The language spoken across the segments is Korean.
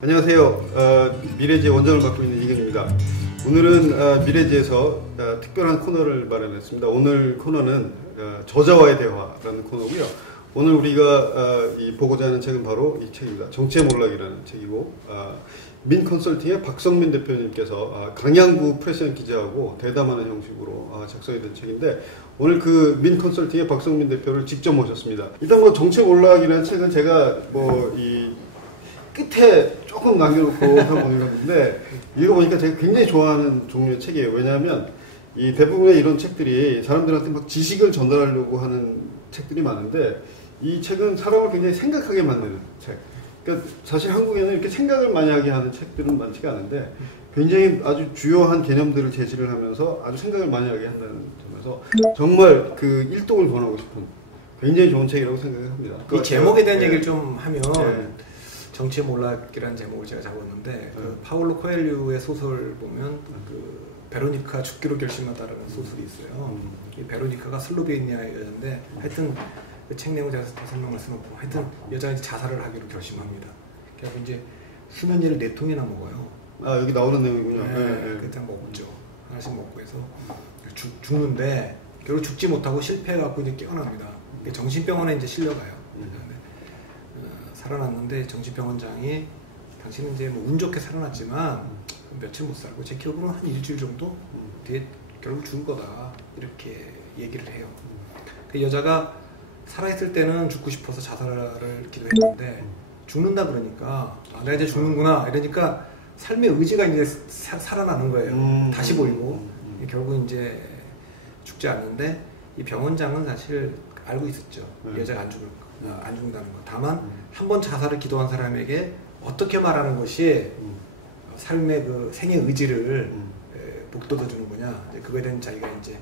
안녕하세요. 미래지의 원장을 맡고 있는 이근입니다. 오늘은 미래지에서 특별한 코너를 마련했습니다. 오늘 코너는 저자와의 대화라는 코너고요. 오늘 우리가 보고자 하는 책은 바로 이 책입니다. 정치의 몰락이라는 책이고, 민컨설팅의 박성민 대표님께서 강양구 프레시안 기자하고 대담하는 형식으로 작성이 된 책인데, 오늘 그 민컨설팅의 박성민 대표를 직접 모셨습니다. 일단 정치의 몰락이라는 책은 제가 끝에 조금 남겨놓고 해보는 건데, 읽어보니까 제가 굉장히 좋아하는 종류의 책이에요. 왜냐하면 이 대부분의 이런 책들이 사람들한테 막 지식을 전달하려고 하는 책들이 많은데, 이 책은 사람을 굉장히 생각하게 만드는 책. 그러니까 사실 한국에는 이렇게 생각을 많이 하게 하는 책들은 많지가 않은데, 굉장히 아주 주요한 개념들을 제시를 하면서 아주 생각을 많이 하게 한다는 점에서 정말 그 일독을 권하고 싶은 굉장히 좋은 책이라고 생각합니다. 이 제목에 대한 얘기를 좀 하면, 정치의 몰락이라는 제목을 제가 잡았는데, 그 파울로 코엘류의 소설 보면 그 베로니카 죽기로 결심하다라는 소설이 있어요. 이 베로니카가 슬로베니아 여자인데, 하여튼 그 책 내용을 제가 더 설명할 수는 없고, 하여튼 여자가 이제 자살을 하기로 결심합니다. 그래서 이제 수면제를 4통이나 먹어요. 여기 나오는 내용이군요. 그때 먹었죠. 하나씩 먹고 해서 죽는데, 결국 죽지 못하고 실패해갖고 이제 깨어납니다. 정신병원에 이제 실려가요. 살아났는데 정신병원장이 당신은 이제 운 좋게 살아났지만 며칠 못 살고 제 기억으로는 한 일주일 정도 뒤에 결국 죽을 거다 이렇게 얘기를 해요. 그 여자가 살아있을 때는 죽고 싶어서 자살을 기도했는데 죽는다 그러니까 내가 이제 죽는구나 이러니까 삶의 의지가 이제 살아나는 거예요. 다시 보이고 결국 이제 죽지 않는데 이 병원장은 사실 알고 있었죠. 여자가 안 죽는다는 거. 다만 한 번 자살을 기도한 사람에게 어떻게 말하는 것이 삶의 그 생의 의지를 북돋아 주는 거냐. 그거에 대한 자기가 이제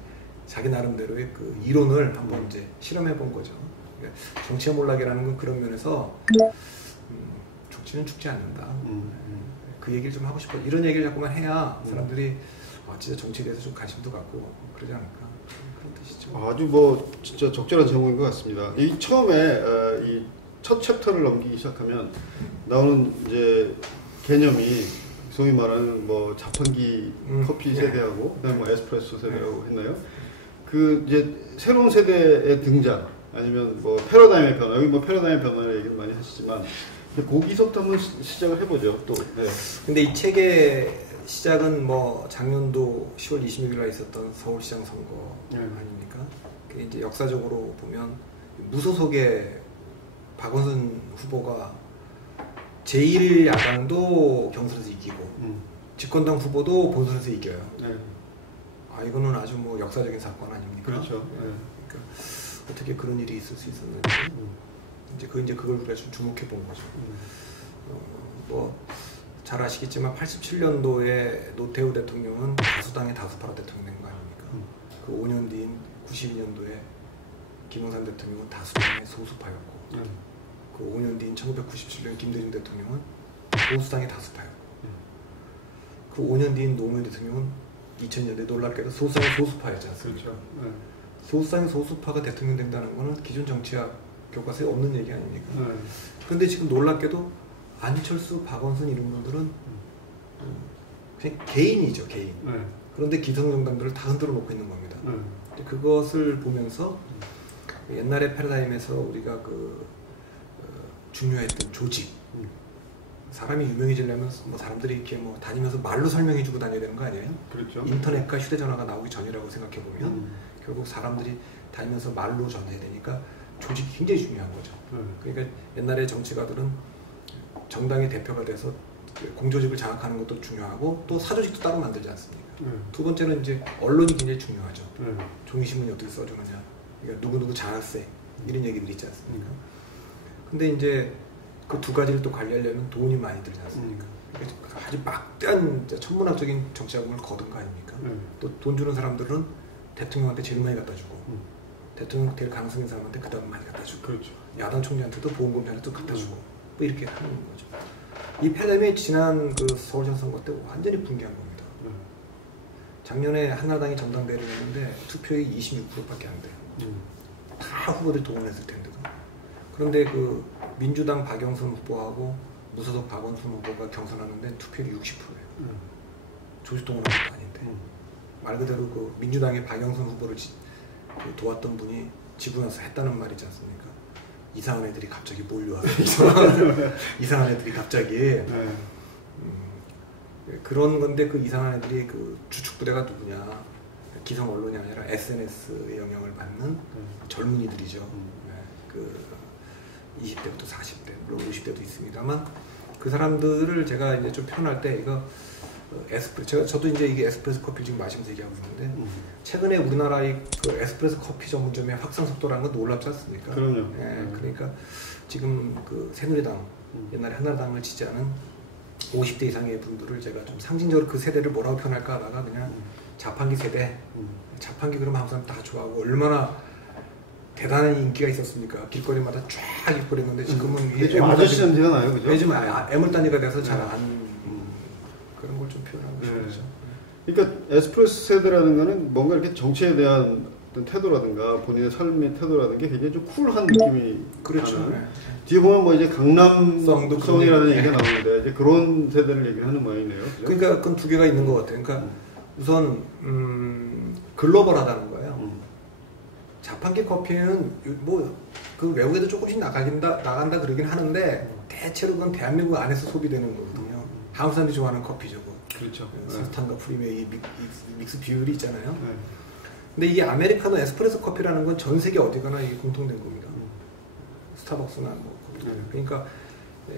자기 나름대로의 그 이론을 한번 이제 실험해 본 거죠. 그러니까 정치의 몰락이라는 건 그런 면에서 죽지는 죽지 않는다. 그 얘기를 좀 하고 싶어. 이런 얘기를 자꾸만 해야 사람들이 진짜 정치에 대해서 좀 관심도 갖고 그러지 않을까. 그런 뜻이죠. 아주 진짜 적절한 제목인 것 같습니다. 이 처음에 이 첫 챕터를 넘기기 시작하면 나오는 이제 개념이 소위 말하는 자판기 커피 세대하고 그다음에 에스프레소 세대하고 했나요? 그 이제 새로운 세대의 등장 아니면 패러다임의 변화, 여기 패러다임의 변화를 얘기를 많이 하시지만 거기서부터 한번 시작을 해보죠. 또. 근데 이 책의 시작은 작년도 10월 26일에 있었던 서울시장 선거 아닙니까? 그게 이제 역사적으로 보면 무소속의 박원순 후보가 제1야당도 경선에서 이기고 집권당 후보도 본선에서 이겨요. 이거는 아주 역사적인 사건 아닙니까? 그렇죠. 그러니까 어떻게 그런 일이 있을 수 있었는지 이제 그걸 우리가 좀 주목해 본 거죠. 잘 아시겠지만 87년도에 노태우 대통령은 다수당의 다수파라 대통령 된 거 아닙니까? 그 5년 뒤인 92년도에 김영삼 대통령은 다수당의 소수파였고 그 5년 뒤인 1997년 김대중 대통령은 보수당의 다수파였고 그 5년 뒤인 노무현 대통령은 2000년대 놀랍게도 소수당의 소수파였지 않습니까? 그렇죠. 소수당의 소수파가 대통령 된다는 거는 기존 정치학 교과서에 없는 얘기 아닙니까? 그런데 지금 놀랍게도 안철수, 박원순 이런 분들은 그냥 개인이죠, 개인. 그런데 기성정당들을 다 흔들어 놓고 있는 겁니다. 그것을 보면서 옛날의 패러다임에서 우리가 중요했던 조직. 사람이 유명해지려면 사람들이 이렇게 다니면서 말로 설명해주고 다녀야 되는 거 아니에요? 그렇죠. 인터넷과 휴대전화가 나오기 전이라고 생각해보면 결국 사람들이 다니면서 말로 전해야 되니까 조직이 굉장히 중요한 거죠. 그러니까 옛날에 정치가들은 정당의 대표가 돼서 공조직을 장악하는 것도 중요하고 또 사조직도 따로 만들지 않습니까? 두 번째는 이제 언론이 굉장히 중요하죠. 종이신문이 어떻게 써주느냐, 그러니까 누구누구 장학생 이런 얘기들이 있지 않습니까? 근데 이제 그 두 가지를 또 관리하려면 돈이 많이 들지 않습니까? 그러니까 아주 막대한 천문학적인 정치자금을 거둔 거 아닙니까? 또 돈 주는 사람들은 대통령한테 제일 많이 갖다 주고 대통령 될 가능성이 있는 사람한테 그 다음 많이 갖다 주고 그렇죠. 야당 총재한테도 보험금한테도 갖다 주고 이렇게 하는 거죠. 이 패러다임이 지난 그 서울시장 선거 때 완전히 붕괴한 겁니다. 작년에 한나라당이 전당대회를 했는데 투표율이 26%밖에 안 돼요. 다 후보들 동원했을 텐데도. 그런데 그 민주당 박영선 후보하고 무소속 박원순 후보가 경선하는데 투표율이 60%예요. 조직동원 한 것도 아닌데 말 그대로 그 민주당의 박영선 후보를 도왔던 분이 지고 나서 했다는 말이지 않습니까? 이상한 애들이 갑자기 몰려와서 이상한 애들이 갑자기 그런 건데 그 이상한 애들이 그 주축부대가 누구냐? 기성 언론이 아니라 SNS의 영향을 받는 젊은이들이죠. 그 20대부터 40대, 물론 50대도 있습니다만 그 사람들을 제가 이제 좀 표현할 때 이거 저도 이제 이게 에스프레소 커피 지금 마시면서 얘기하고 있는데 최근에 우리나라의 그 에스프레소 커피 전문점의 확산 속도라는 건 놀랍지 않습니까? 그럼요. 예, 그러니까 지금 그 새누리당 옛날에 한나라당을 지지하는 50대 이상의 분들을 제가 좀 상징적으로 그 세대를 뭐라고 표현할까 하다가 그냥 자판기 세대. 자판기 그러면 항상 다 좋아하고 얼마나 대단한 인기가 있었습니까? 길거리마다 쫙 입고 그랬는데 지금은 이게 좀 아저씨 냄새가 나요, 그죠? 요즘 애물단지가 돼서 잘 안 그런 걸 좀 표현하고 싶죠. 그러니까 에스프레소 세대라는 거는 뭔가 이렇게 정치에 대한 어떤 태도라든가 본인의 삶의 태도라든가 굉장히 좀 쿨한 느낌이 그렇죠. 나는. 뒤에 보면 뭐 이제 강남성이라는 얘기가 나오는데 이제 그런 세대를 얘기를 하는 모양이네요. 그죠? 그러니까 그건 두 개가 있는 것 같아요. 그러니까 우선 글로벌하다는 거예요. 자판기 커피는 뭐 그 외국에도 조금씩 나간다 그러긴 하는데 대체로 그건 대한민국 안에서 소비되는 거거든요. 한국 사람들이 좋아하는 커피죠. 그렇죠. 설탕과 프리미의 이 믹스 비율이 있잖아요. 근데 이게 아메리카노 에스프레소 커피라는 건 전 세계 어디 가나 이게 공통된 겁니다. 스타벅스나 뭐 그러니까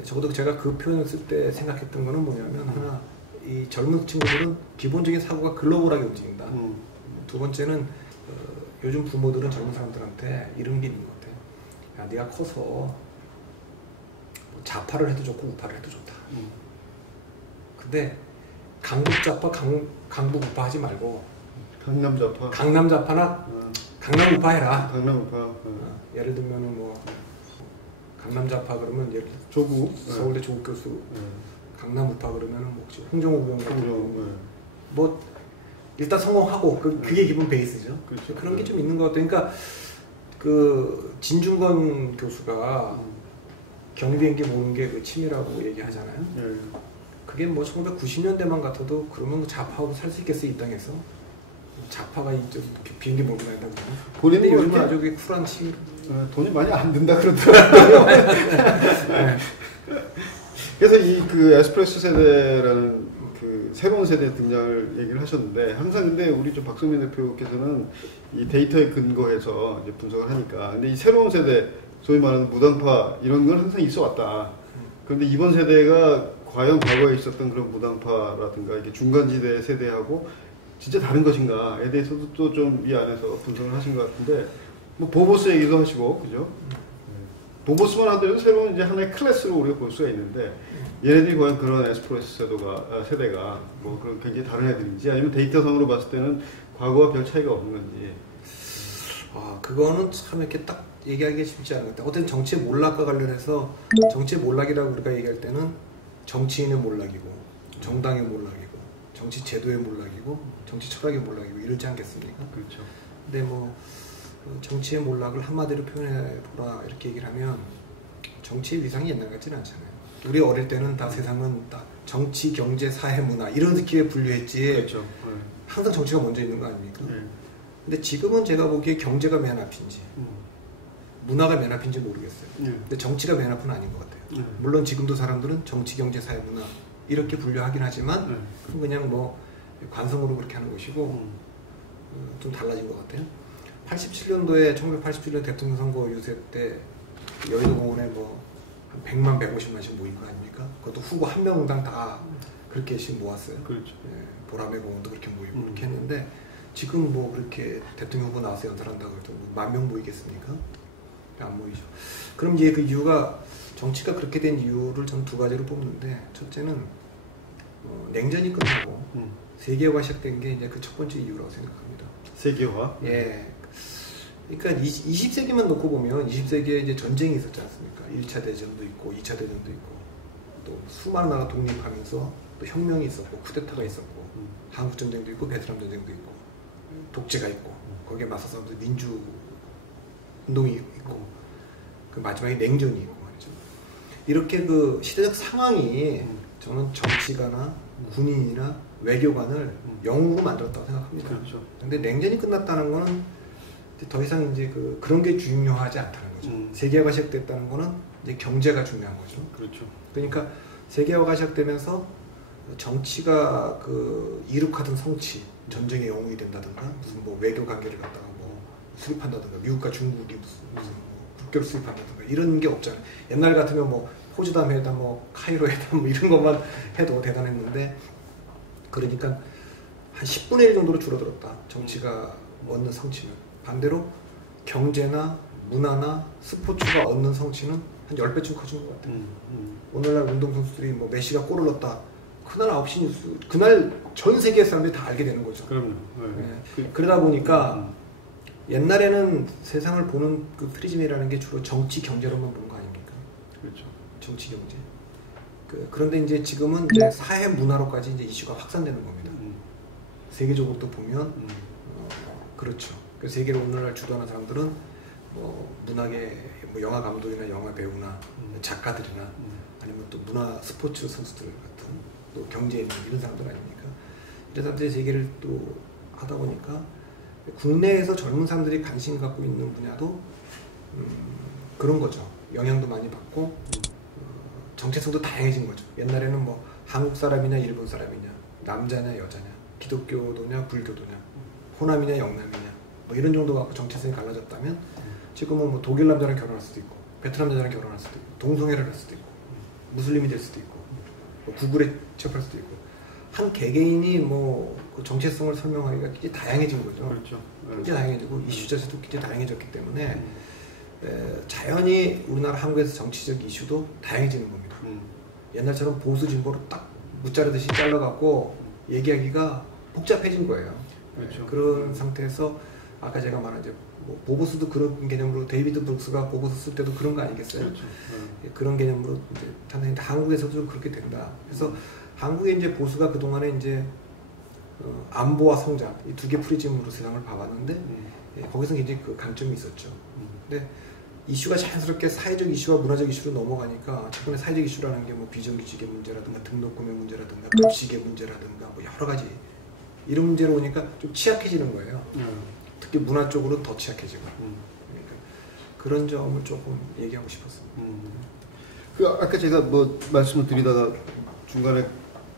적어도 제가 그 표현을 쓸 때 생각했던 거는 뭐냐면 하나 이 젊은 친구들은 기본적인 사고가 글로벌하게 움직인다. 두 번째는 요즘 부모들은 젊은 사람들한테 이런 게 있는 것 같아요. 야, 네가 커서 뭐 좌파를 해도 좋고 우파를 해도 좋다. 근데 강북좌파, 강북우파 하지 말고 강남좌파, 강남좌파나 강남우파 해라. 강남우파. 예를 들면은 뭐 강남좌파 그러면 예를 조국, 서울대 조국 교수, 강남우파 그러면은 뭐 홍정호 의원 같은 뭐 일단 성공하고 그게 기본 베이스죠. 그렇죠. 그런 게 좀 있는 것 같아요. 그러니까 그 진중권 교수가 경비행기 모으는 게 그 취미라고 얘기하잖아요. 그게 뭐 1990년대만 같아도 그러면 좌파하고 살 수 있겠어 이 땅에서. 좌파가 이쪽 비행기 몰고 다닌다고. 본인이 요즘은 아주 쿨한 취미. 돈이 많이 안 든다 그러더라고요. 그래서 이 그 에스프레소 세대라는 그 새로운 세대 등장을 얘기를 하셨는데 항상 근데 우리 좀 박성민 대표께서는 이 데이터에 근거해서 이제 분석을 하니까 근데 이 새로운 세대 소위 말하는 무당파 이런 건 항상 있어 왔다. 그런데 이번 세대가 과연 과거에 있었던 그런 무당파라든가 이게 중간지대 세대하고 진짜 다른 것인가에 대해서도 또 좀 이 안에서 분석을 하신 것 같은데 뭐 보보스 얘기도 하시고 그죠? 보보스만 하더라도 새로운 이제 하나의 클래스로 우리가 볼 수가 있는데 얘네들이 과연 그런 에스프레소 세대가 뭐 그런 굉장히 다른 애들인지 아니면 데이터상으로 봤을 때는 과거와 별 차이가 없는 건지. 그거는 참 이렇게 딱 얘기하기 쉽지 않은 것 같아요. 어쨌든 정치의 몰락과 관련해서 정치의 몰락이라고 우리가 얘기할 때는 정치인의 몰락이고 정당의 몰락이고 정치 제도의 몰락이고 정치 철학의 몰락이고 이러지 않겠습니까? 그렇죠. 근데 뭐 정치의 몰락을 한마디로 표현해 보라 이렇게 얘기를 하면 정치의 위상이 옛날 같지는 않잖아요. 우리 어릴 때는 다 세상은 다 정치, 경제, 사회, 문화 이런 느낌에 분류했지. 그렇죠. 항상 정치가 먼저 있는 거 아닙니까? 근데 지금은 제가 보기에 경제가 맨 앞인지 문화가 맨 앞인지 모르겠어요. 근데 정치가 맨 앞은 아닌 것 같아요. 물론 지금도 사람들은 정치, 경제, 사회, 문화 이렇게 분류하긴 하지만 그건 그냥 뭐 관성으로 그렇게 하는 것이고 좀 달라진 것 같아요. 1987년 대통령 선거 유세 때 여의도 공원에 뭐 한 100만, 150만씩 모인 거 아닙니까? 그것도 후보 한 명당 다 그렇게씩 모았어요. 그렇죠. 보라매 공원도 그렇게 모이고 그렇게 했는데 지금 뭐 그렇게 대통령 후보 나와서 연설한다고 해도 10,000명 모이겠습니까? 안 모이죠. 그럼 이제 그 이유가 정치가 그렇게 된 이유를 저는 두 가지로 뽑는데 첫째는 냉전이 끝나고 세계화가 시작된 게 이제 그 첫 번째 이유라고 생각합니다. 세계화? 예. 그러니까 20세기만 놓고 보면 20세기에 이제 전쟁이 있었지 않습니까? 1차 대전도 있고 2차 대전도 있고 또 수많은 나라가 독립하면서 또 혁명이 있었고 쿠데타가 있었고 한국 전쟁도 있고 베트남 전쟁도 있고 독재가 있고 거기에 맞서서 민주 운동이 있고 그 마지막에 냉전이 있고 말이죠. 이렇게 그 시대적 상황이 저는 정치가나 군인이나 외교관을 영웅으로 만들었다고 생각합니다. 그렇죠. 근데 냉전이 끝났다는 거는 이제 더 이상 이제 그런 게 중요하지 않다는 거죠. 세계화가 시작됐다는 거는 이제 경제가 중요한 거죠. 그렇죠. 그러니까 세계화가 시작되면서 정치가 그 이룩하던 성취, 전쟁의 영웅이 된다든가 무슨 뭐 외교 관계를 갖다가 뭐 수립한다든가 미국과 중국이 무슨 뭐 국교를 수립한다든가 이런 게 없잖아요. 옛날 같으면 뭐 포츠담 회담, 뭐 카이로 회담 뭐 이런 것만 해도 대단했는데 그러니까 한 10분의 1 정도로 줄어들었다. 정치가 얻는 성취는. 반대로 경제나 문화나 스포츠가 얻는 성취는 한 10배쯤 커진 것 같아요. 오늘날 운동선수들이 뭐 메시가 골을 넣었다. 그날 9시 뉴스, 그날 전 세계 사람들이 다 알게 되는 거죠. 그럼요. 네. 그러다 보니까 옛날에는 세상을 보는 그 프리즘이라는 게 주로 정치 경제로만 보는 거 아닙니까? 그렇죠. 정치 경제. 그런데 이제 지금은 이제 사회 문화로까지 이제 이슈가 확산되는 겁니다. 세계적으로 또 보면 그렇죠. 그 세계를 오늘날 주도하는 사람들은 뭐 문학의 뭐 영화 감독이나 영화 배우나 작가들이나 아니면 또 문화 스포츠 선수들 같은 또 경제인 이런 사람들 아닙니까? 이런 사람들이 세계를 또 하다 보니까 국내에서 젊은 사람들이 관심 갖고 있는 분야도 그런 거죠. 영향도 많이 받고 정체성도 다양해진 거죠. 옛날에는 뭐 한국 사람이냐 일본 사람이냐 남자냐 여자냐 기독교도냐 불교도냐 호남이냐 영남이냐 뭐 이런 정도 갖고 정체성이 갈라졌다면 지금은 뭐 독일 남자랑 결혼할 수도 있고 베트남 여자랑 결혼할 수도 있고 동성애를 할 수도 있고 무슬림이 될 수도 있고 뭐 구글에 취업할 수도 있고 한 개개인이 뭐그 정체성을 설명하기가 굉장히 다양해진 거죠. 그렇죠. 굉장히 다양해지고 이슈 자체도 굉장히 다양해졌기 때문에 자연히 우리나라 한국에서 정치적 이슈도 다양해지는 겁니다. 옛날처럼 보수 진보로 딱 무자르듯이 잘라갖고 얘기하기가 복잡해진 거예요. 그렇죠. 그런 상태에서 아까 제가 말한 이제 뭐 보보스도 그런 개념으로 데이비드 브룩스가 보보스 쓸 때도 그런 거 아니겠어요? 그렇죠. 그런 개념으로 이제 탄생했는데 한국에서도 좀 그렇게 된다. 그래서 한국의 이제 보수가 그 동안에 이제 안보와 성장 이 두 개 프리즘으로 세상을 봐왔는데 거기서 굉장히 그 강점이 있었죠. 근데 이슈가 자연스럽게 사회적 이슈와 문화적 이슈로 넘어가니까 최근에 사회적 이슈라는 게 뭐 비정규직의 문제라든가 등록금의 문제라든가 급식의 문제라든가 뭐 여러 가지 이런 문제로 오니까 좀 취약해지는 거예요. 특히 문화 쪽으로는 더 취약해지고. 그러니까 그런 점을 조금 얘기하고 싶었습니다. 그 아까 제가 뭐 말씀을 드리다가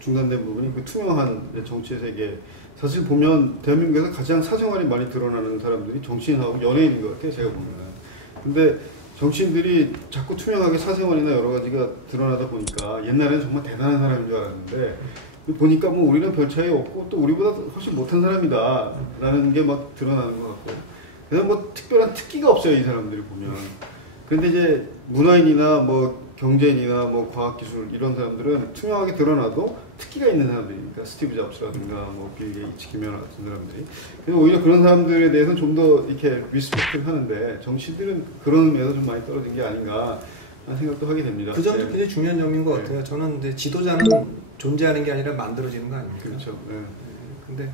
중단된 부분이 그 투명한 정치의 세계. 사실 보면 대한민국에서 가장 사생활이 많이 드러나는 사람들이 정치인하고 연예인인 것 같아요. 제가 보면. 근데 정치인들이 자꾸 투명하게 사생활이나 여러 가지가 드러나다 보니까 옛날에는 정말 대단한 사람인 줄 알았는데 보니까 뭐 우리는 별 차이 없고 또 우리보다 훨씬 못한 사람이다 라는 게 막 드러나는 것 같고 그냥 뭐 특별한 특기가 없어요. 이 사람들이 보면. 그런데 이제 문화인이나 뭐 경제인이나 뭐 과학기술 이런 사람들은 투명하게 드러나도 특기가 있는 사람들이니까 스티브 잡스라든가 뭐 빌 게이츠, 김연아 같은 사람들이 그래서 오히려 그런 사람들에 대해서는 좀 더 이렇게 리스펙트를 하는데 정치들은 그런 의미에서 좀 많이 떨어진 게 아닌가 하는 생각도 하게 됩니다. 그 점도 굉장히 중요한 점인 것 같아요. 저는 이제 지도자는 존재하는 게 아니라 만들어지는 거 아닙니까? 그렇죠. 근데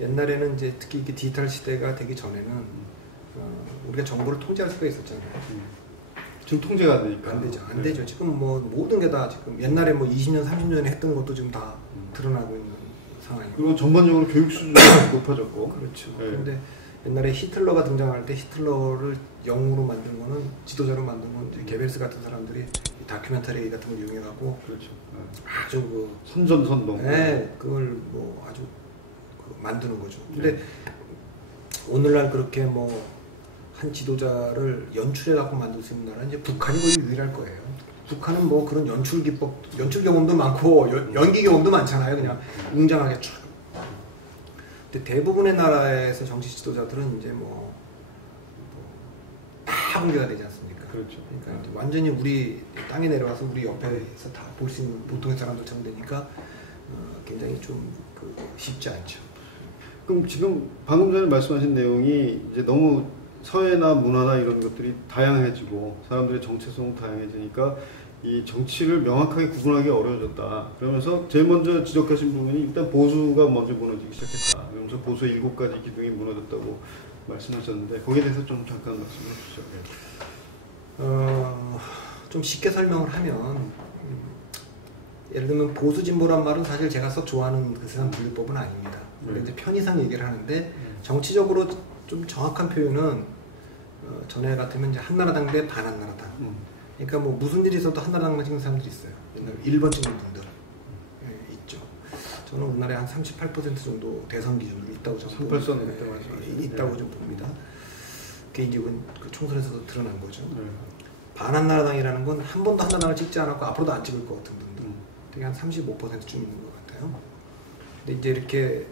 옛날에는 이제 특히 이게 디지털 시대가 되기 전에는 우리가 정보를 통제할 수가 있었잖아요. 지금 통제가 안 되니까. 안 되죠. 지금 뭐 모든 게 다 지금 옛날에 뭐 20년, 30년에 했던 것도 지금 다 드러나고 있는 상황이고. 그리고 전반적으로 교육 수준이 높아졌고. 그렇죠. 그런데 옛날에 히틀러가 등장할 때 히틀러를 영웅으로 만든 거는 지도자로 만든 건 이제 게벨스 같은 사람들이 다큐멘터리 같은 걸 이용해갖고 그렇죠. 아주 그 선전선동. 네, 그걸 뭐 아주 만드는 거죠. 근데 오늘날 그렇게 뭐 한 지도자를 연출해갖고 만들 수 있는 나라는 이제 북한이 거의 유일할 거예요. 북한은 뭐 그런 연출 기법, 연출 경험도 많고 연기 경험도 많잖아요. 그냥 웅장하게 촥. 근데 대부분의 나라에서 정치 지도자들은 이제 다 공개가 되지 않습니까? 그렇죠. 그러니까 이제 완전히 우리 땅에 내려와서 우리 옆에서 다 볼 수 있는 보통의 사람들처럼 되니까 굉장히 좀 쉽지 않죠. 그럼 지금 방금 전에 말씀하신 내용이 이제 너무 사회나 문화나 이런 것들이 다양해지고 사람들의 정체성도 다양해지니까 이 정치를 명확하게 구분하기 어려워졌다. 그러면서 제일 먼저 지적하신 부분이 일단 보수가 먼저 무너지기 시작했다. 그러면서 보수의 7가지 기둥이 무너졌다고 말씀하셨는데 거기에 대해서 좀 잠깐 말씀해 주시죠. 좀 쉽게 설명을 하면 예를 들면 보수 진보란 말은 사실 제가 썩 좋아하는 그 세상 분류법은 아닙니다. 이제 편의상 얘기를 하는데 정치적으로 좀 정확한 표현은 전에 같으면 이제 한나라당 대 반한나라당. 그러니까 뭐 무슨 일이 있어도 한나라당만 찍는 사람들이 있어요. 옛날에 1번 찍는 분들 있죠. 저는 우리나라에 한 38% 정도 대선 기준으로 있다고 저는 38선 그때 맞아요. 있다고 좀 봅니다. 그게 이제 그 총선에서도 드러난 거죠. 반한나라당이라는 건 한 번도 한나라당을 찍지 않았고 앞으로도 안 찍을 것 같은 분들. 되게 한 35%쯤 있는 것 같아요. 근데 이제 이렇게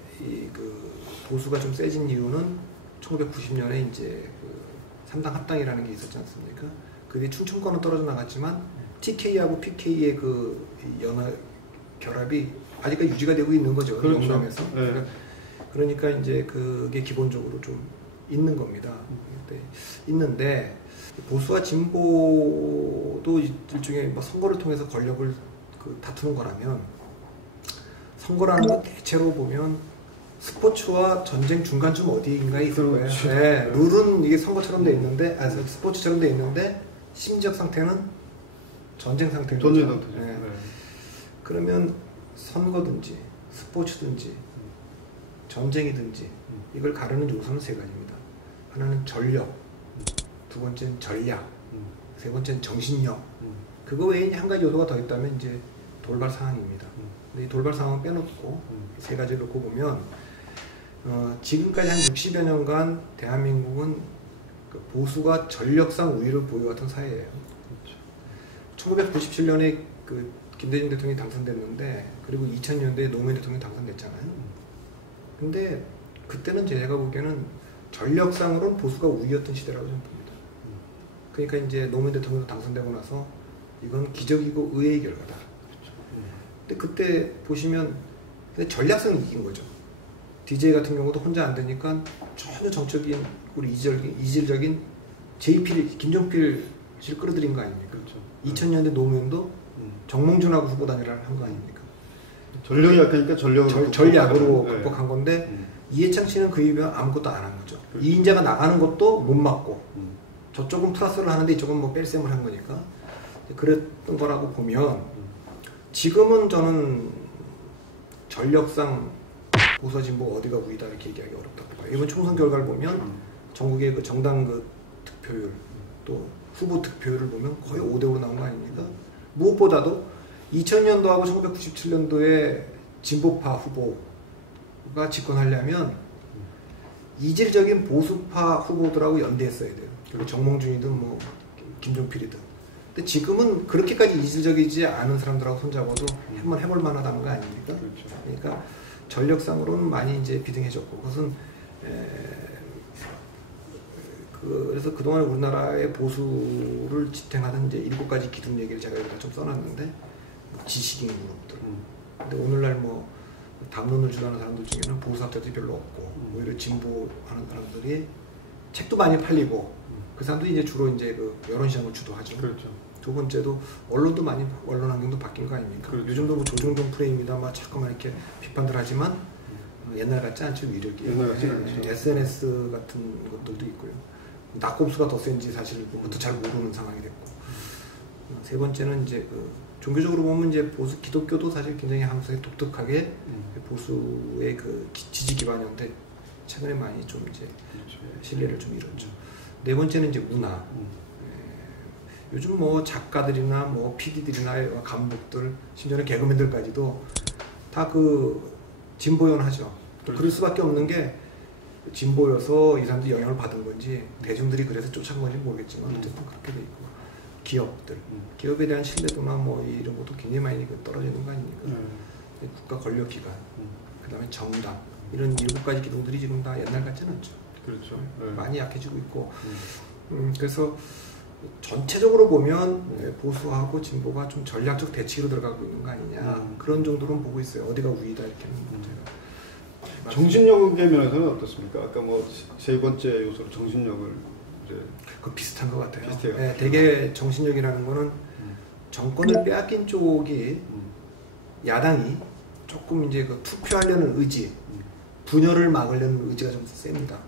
그 보수가 좀 세진 이유는 1990년에 이제 그 3당 합당이라는 게 있었지 않습니까? 그게 충청권은 떨어져 나갔지만 TK하고 PK의 그 연합 결합이 아직까지 유지가 되고 있는 거죠. 그렇죠. 영남에서. 네. 그러니까 이제 그게 기본적으로 좀 있는 겁니다. 있는데 보수와 진보도 일종의 뭐 선거를 통해서 권력을 다투는 거라면 선거라는 건 대체로 보면 스포츠와 전쟁 중간쯤 어디인가에 있을 거예요. 네, 룰은 이게 선거처럼 돼 있는데, 스포츠처럼 돼 있는데 심리적 상태는 전쟁 상태인 거죠. 전쟁 상태죠. 네. 그러면 선거든지 스포츠든지 전쟁이든지 이걸 가르는 요소는 세 가지입니다. 하나는 전력, 두 번째는 전략, 세 번째는 정신력. 그거 외에 한 가지 요소가 더 있다면 이제 돌발 상황입니다. 근데 이 돌발 상황 빼놓고 세 가지를 놓고 보면 지금까지 한 60여 년간 대한민국은 그 보수가 전력상 우위를 보여왔던 사회예요. 그렇죠. 1997년에 그 김대중 대통령이 당선됐는데 그리고 2000년대에 노무현 대통령이 당선됐잖아요. 근데 그때는 제가 보기에는 전력상으로는 보수가 우위였던 시대라고 저는 봅니다. 그러니까 이제 노무현 대통령도 당선되고 나서 이건 기적이고 의외의 결과다. 근데 그때 보시면 근데 전략성이 이긴 거죠. DJ 같은 경우도 혼자 안 되니까 전혀 정적인 우리 이질적인 JP를 김종필 씨를 끌어들인 거 아닙니까? 그렇죠. 2000년대 노무현도 정몽준하고 후보 단일화를 한 거 아닙니까? 전력이 약하니까 전략으로 극복한 건데 이해창 씨는 그 이후에 아무것도 안 한 거죠. 그렇죠. 이인자가 나가는 것도 못 막고 저쪽은 플러스를 하는데 이쪽은 뭐 뺄셈을 한 거니까 그랬던 거라고 보면 지금은 저는 전력상 보수 진보 어디가 우위다 이렇게 얘기하기 어렵다고 봐요. 이번 총선 결과를 보면 전국의 그 정당 그 득표율 또 후보 득표율을 보면 거의 5대5로 나온 거 아닙니까? 무엇보다도 2000년도하고 1997년도에 진보파 후보가 집권하려면 이질적인 보수파 후보들하고 연대했어야 돼요. 그리고 정몽준이든 뭐 김종필이든. 근데 지금은 그렇게까지 이질적이지 않은 사람들하고 손잡아도 한번 해볼 만하다는 거 아닙니까? 그렇죠. 그러니까 전력상으로는 많이 이제 비등해졌고 그것은 그래서 그동안 우리나라의 보수를 지탱하던 이제 7가지 기둥 얘기를 제가 여기다 좀 써놨는데 뭐 지식인 그룹들. 근데 오늘날 뭐 담론을 주도하는 사람들 중에는 보수 학자들이 별로 없고 오히려 진보하는 사람들이 책도 많이 팔리고 그 사람들이 이제 주로 이제 그 여론 시장을 주도하죠. 그렇죠. 두 번째도 언론도 많이 언론 환경도 바뀐 거 아닙니까? 그렇죠. 요즘도 뭐 조중동 프레임이다 막 자꾸만 이렇게 비판들 하지만 옛날 같지 않죠 위력이. 옛날 같지 않죠. SNS 같은 것들도 있고요. 낙곱수가 더 센지 사실 그것도 잘 모르는 상황이 됐고. 세 번째는 이제 그 종교적으로 보면 이제 보수 기독교도 사실 굉장히 한국에 독특하게 보수의 그 지지 기반이었는데 최근에 많이 좀 이제 신뢰를 좀 잃었죠. 네 번째는 이제 문화. 요즘 뭐 작가들이나 뭐 PD들이나 감독들, 심지어는 개그맨들까지도 다 그 진보연하죠. 그럴 수밖에 없는 게 진보여서 이 사람들이 영향을 받은 건지 대중들이 그래서 쫓아간 건지 모르겠지만 어쨌든 그렇게 돼 있고 기업들, 기업에 대한 신뢰도나 뭐 이런 것도 굉장히 많이 떨어지는 거 아닙니까? 국가 권력기관, 그 다음에 정당 이런 7가지 기둥들이 지금 다 옛날 같지는 않죠. 그렇죠. 많이 약해지고 있고 그래서 전체적으로 보면 보수하고 진보가 좀 전략적 대치로 들어가고 있는 거 아니냐 그런 정도로는 보고 있어요. 어디가 우위다 이렇게는 제가 정신력의 면에서는 어떻습니까? 아까 뭐 세 번째 요소로 정신력을 이제 그 비슷한 것 같아요. 비슷해요. 네, 되게 정신력이라는 거는 정권을 빼앗긴 쪽이 야당이 조금 이제 그 투표하려는 의지, 분열을 막으려는 의지가 좀 셉니다.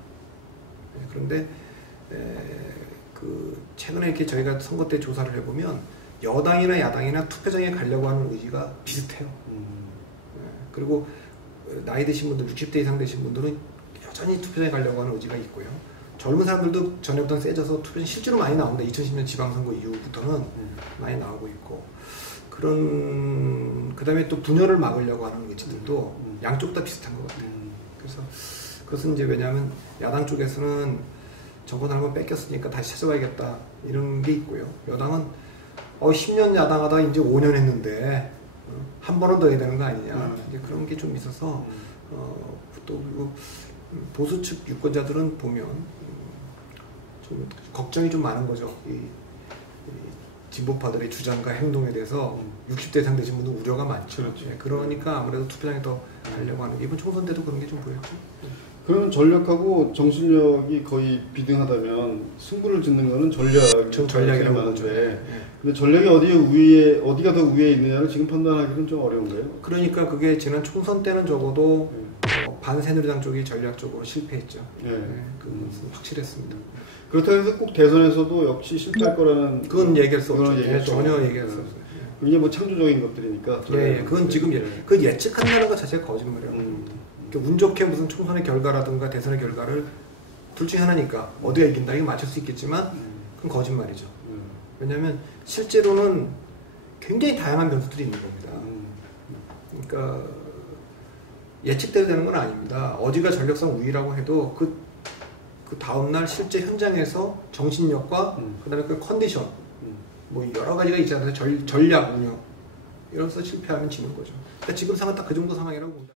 그런데 그 최근에 이렇게 저희가 선거 때 조사를 해보면 여당이나 야당이나 투표장에 가려고 하는 의지가 비슷해요. 그리고 나이 드신 분들, 60대 이상 되신 분들은 여전히 투표장에 가려고 하는 의지가 있고요. 젊은 사람들도 전에보다 세져서 투표장이 실제로 많이 나옵니다. 2010년 지방선거 이후부터는 많이 나오고 있고, 그 다음에 또 분열을 막으려고 하는 의지들도 양쪽 다 비슷한 것 같아요. 그래서 그것은 이제 왜냐하면 야당 쪽에서는 정권 한번 뺏겼으니까 다시 찾아와야겠다 이런 게 있고요. 여당은 10년 야당하다 이제 5년 했는데 한 번은 더 해야 되는 거 아니냐, 이제 그런 게 좀 있어서 또 그리고 보수 측 유권자들은 보면 좀 걱정이 좀 많은 거죠. 이 진보파들의 주장과 행동에 대해서 60대 이상 되신 분들 우려가 많죠. 그렇죠. 그러니까 아무래도 투표장에 더 가려고 하는, 이번 총선 때도 그런 게 좀 보였죠. 그러면 전력하고 정신력이 거의 비등하다면 승부를 짓는 거는 전략이라고 하는데, 보죠. 근데 전력이 어디가 더 우위에 있느냐를 지금 판단하기는 좀 어려운가요? 그러니까 그게 지난 총선 때는 적어도 반새누리당 쪽이 전략적으로 실패했죠. 그건 확실했습니다. 그렇다고 해서 꼭 대선에서도 역시 실패할 거라는 그건 얘기할 수 없죠. 얘기할 수 전혀 없죠. 얘기할 수 없어요. 이게 뭐 창조적인 것들이니까. 그건 지금 그 예측한다는 것 자체가 거짓말이에요. 운 좋게 무슨 총선의 결과라든가 대선의 결과를 둘 중에 하나니까 어디가 이긴다 이거 맞출 수 있겠지만 그건 거짓말이죠. 왜냐하면 실제로는 굉장히 다양한 변수들이 있는 겁니다. 그러니까 예측대로 되는 건 아닙니다. 어디가 전력상 우위라고 해도 그 다음날 실제 현장에서 정신력과 그다음에 그 컨디션 뭐 여러 가지가 있지 않아요. 전략 운영 이런서 실패하면 지는 거죠. 그러니까 지금 상황은 딱 그 정도 상황이라고 봅니다.